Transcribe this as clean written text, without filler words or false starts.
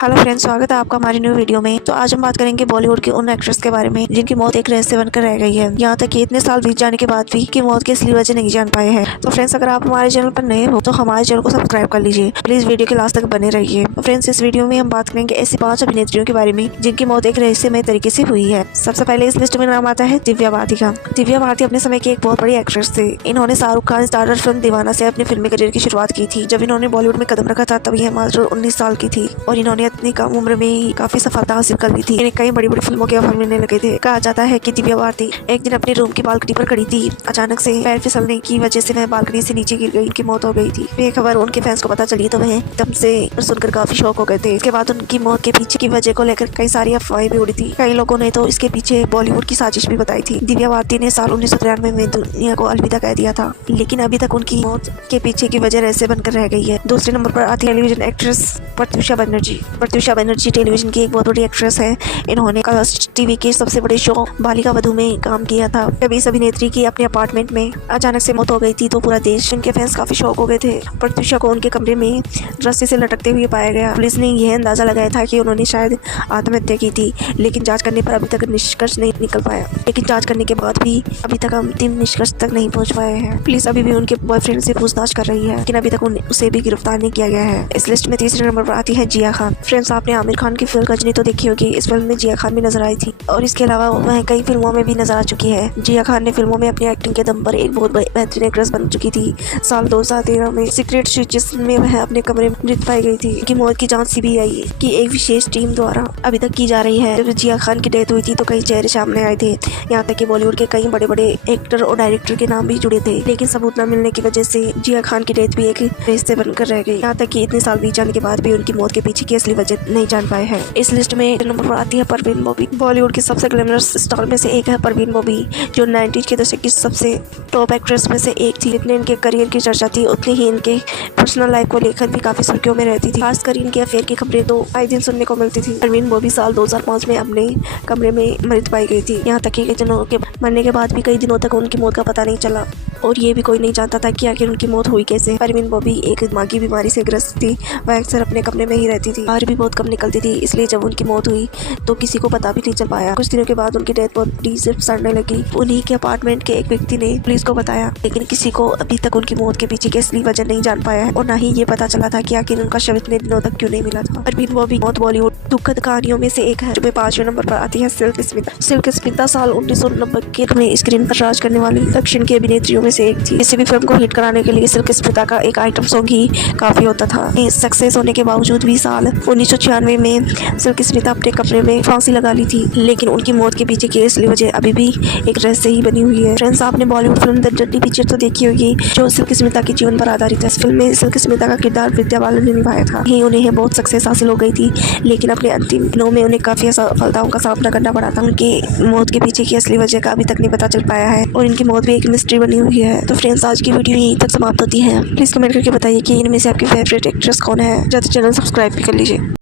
Hello friends, स्वागत है आपका हमारी न्यू वीडियो में। तो आज हम बात करेंगे बॉलीवुड के उन एक्ट्रेस के बारे में जिनकी मौत एक रहस्य बनकर रह गई है। यहाँ तक कि इतने साल बीत जाने के बाद भी की मौत की असली वजह नहीं जान पाए हैं। तो फ्रेंड्स, अगर आप हमारे चैनल पर नए हो तो हमारे चैनल को सब्सक्राइब कर लीजिए। प्लीज वीडियो के लास्ट तक बने रहिए। तो फ्रेंड्स, इस वीडियो में हम बात करेंगे ऐसी 5 अभिनेत्रियों के बारे में जिनकी मौत एक रहस्यमय तरीके से हुई है। सबसे पहले इस लिस्ट में नाम आता है दिव्या भारती का। दिव्या भारती अपने समय की एक बहुत बड़ी एक्ट्रेस थी। इन्होंने शाहरुख खान स्टारर फिल्म दीवाना से अपने फिल्मी करियर की शुरुआत की थी। जब इन्होंने बॉलीवुड में कदम रखा था तब यह मात्र 19 साल की थी और इन्होंने अपनी कम उम्र में काफी सफलता हासिल कर ली थी। इन्हें कई बड़ी बड़ी फिल्मों के ऑफर मिलने लगे थे। कहा जाता है कि दिव्या भारती एक दिन अपने रूम की बालकनी पर खड़ी थी। अचानक से पैर फिसलने की वजह से वह बालकनी से नीचे गिर गई। उनकी मौत हो गई थी। ये खबर उनके फैंस को पता चली तो वह एकदम से सुनकर काफी शॉक हो गए थे। इसके बाद उनकी मौत के पीछे की वजह को लेकर कई सारी अफवाहें भी उड़ी थी। कई लोगों ने तो इसके पीछे बॉलीवुड की साजिश भी बताई थी। दिव्या भारती ने साल 1993 में दुनिया को अलविदा कह दिया था, लेकिन अभी तक उनकी मौत के पीछे की वजह रहस्य बनकर रह गई है। दूसरे नंबर पर आती है television actress Pratyusha Banerjee. Pratyusha Banerjee television की एक बहुत बड़ी एक्ट्रेस है। इन्होंने कलर्स टीवी के सबसे बड़े शो बालिका वधू में काम किया था। जब इस अभिनेत्री की अपने अपार्टमेंट में अचानक से मौत हो गई थी तो पूरा देश, उनके फैंस काफी शॉक हो गए थे। प्रत्यूषा को उनके कमरे में रस्सी से लटकते हुए पाया गया। पुलिस ने यह अंदाजा लगाया था कि उन्होंने शायद आत्महत्या की थी, लेकिन जांच करने पर अभी तक निष्कर्ष नहीं निकल पाया। लेकिन जांच करने के बाद भी अभी तक अंतिम निष्कर्ष तक नहीं पहुंच पाए हैं। पुलिस अभी भी उनके बॉयफ्रेंड से पूछताछ कर रही है, लेकिन अभी तक उसे भी गिरफ्तार नहीं किया गया है। इस लिस्ट में तीसरे नंबर पर आती है जिया खान। फ्रेंड्स, आपने आमिर खान की फिल्म गजनी तो देखी होगी। इस फिल्म में जिया खान भी नजर आई थी और इसके अलावा वह कई फिल्मों में भी नजर आ चुकी है। जिया खान ने फिल्मों में अपनी एक्टिंग के दम पर एक बहुत बेहतरीन एक्ट्रेस बन चुकी थी। साल 2013 में सीक्रेट स्विचेस में वह अपने कमरे में मृत पाई गई थी। उनकी मौत की जांच सीबीआई की एक विशेष टीम द्वारा अभी तक की जा रही है। जब जिया खान की डेथ हुई थी तो कई चेहरे सामने आए थे। यहाँ तक कि बॉलीवुड के कई बड़े बड़े एक्टर और डायरेक्टर के नाम भी जुड़े थे, लेकिन सबूत न मिलने की वजह से जिया खान की डेथ भी एक रहस्य बनकर रह गई। यहाँ तक कि इतने साल बीत जाने के बाद भी उनकी मौत के पीछे की असली वजह नहीं जान पाए हैं। इस लिस्ट में नंबर पर आती है परवीन बॉबी। बॉलीवुड की सबसे ग्लैमरस स्टार में से एक है परवीन बॉबी, जो 90s के दशक की सबसे टॉप एक्ट्रेस में से एक थी। जितने इनके करियर की चर्चा थी उतनी ही इनके पर्सनल लाइफ को लेकर भी काफी सुर्खियों में रहती थी। खासकर इनके अफेयर की खबरें तो आए दिन सुनने को मिलती थी। परवीन बॉबी साल 2005 में अपने कमरे में मृत पाई गई थी। यहाँ तक कि कई जनों के मरने के बाद भी कई दिनों तक उनकी मौत का पता नहीं चला और ये भी कोई नहीं जानता था कि आखिर उनकी मौत हुई कैसे। परवीन बॉबी एक दिमागी की बीमारी से ग्रस्त थी। वह अक्सर अपने कमरे में ही रहती थी, बाहर भी बहुत कम निकलती थी। इसलिए जब उनकी मौत हुई तो किसी को पता भी नहीं चल पाया। कुछ दिनों के बाद उनकी डेथ बॉडी से सड़ने लगी। उन्हीं के अपार्टमेंट के एक व्यक्ति ने पुलिस को बताया, लेकिन किसी को अभी तक उनकी मौत के पीछे की असली वजह नहीं जान पाया है और न ही ये पता चला था कि आखिर उनका शव इतने दिनों तक क्यों नहीं मिला था। परवीन बॉबी मौत बॉलीवुड दुखद कहानियों में से एक है। जो 5वें नंबर पर आती है सिल्क स्मिता। सिल्क स्मिता साल 1990 के स्क्रीन पर राज करने वाली दक्षिण की अभिनेत्रियों में से एक थी। किसी भी फिल्म को हिट कराने के लिए सिल्क स्मिता का एक आइटम सॉन्ग ही काफी होता था। सक्सेस होने के बावजूद भी साल 1996 में सिल्क स्मिता अपने कमरे में फांसी लगा ली थी, लेकिन उनकी मौत के पीछे की असली वजह अभी भी एक रहस्य ही बनी हुई है। फ्रेंड्स, आपने Bollywood film the dirty picture तो देखी होगी, जो सिल्क स्मिता के जीवन पर आधारित है। इस फिल्म में सिल्क स्मिता का किरदार विद्या बालन ने निभाया था। उन्हें बहुत सक्सेस हासिल हो गई थी, लेकिन अपने अंतिम दिनों में उन्हें काफी असफलताओं का सामना करना पड़ा था। उनकी मौत के पीछे की असली वजह का अभी तक नहीं पता चल पाया है और इनकी मौत भी एक मिस्ट्री बनी हुई है। तो फ्रेंड्स, आज की वीडियो यहीं तक समाप्त होती है। प्लीज कमेंट करके बताइए कि इनमें से आपकी फेवरेट एक्ट्रेस कौन है। जल्द से जल्द सब्सक्राइब भी कर लीजिए।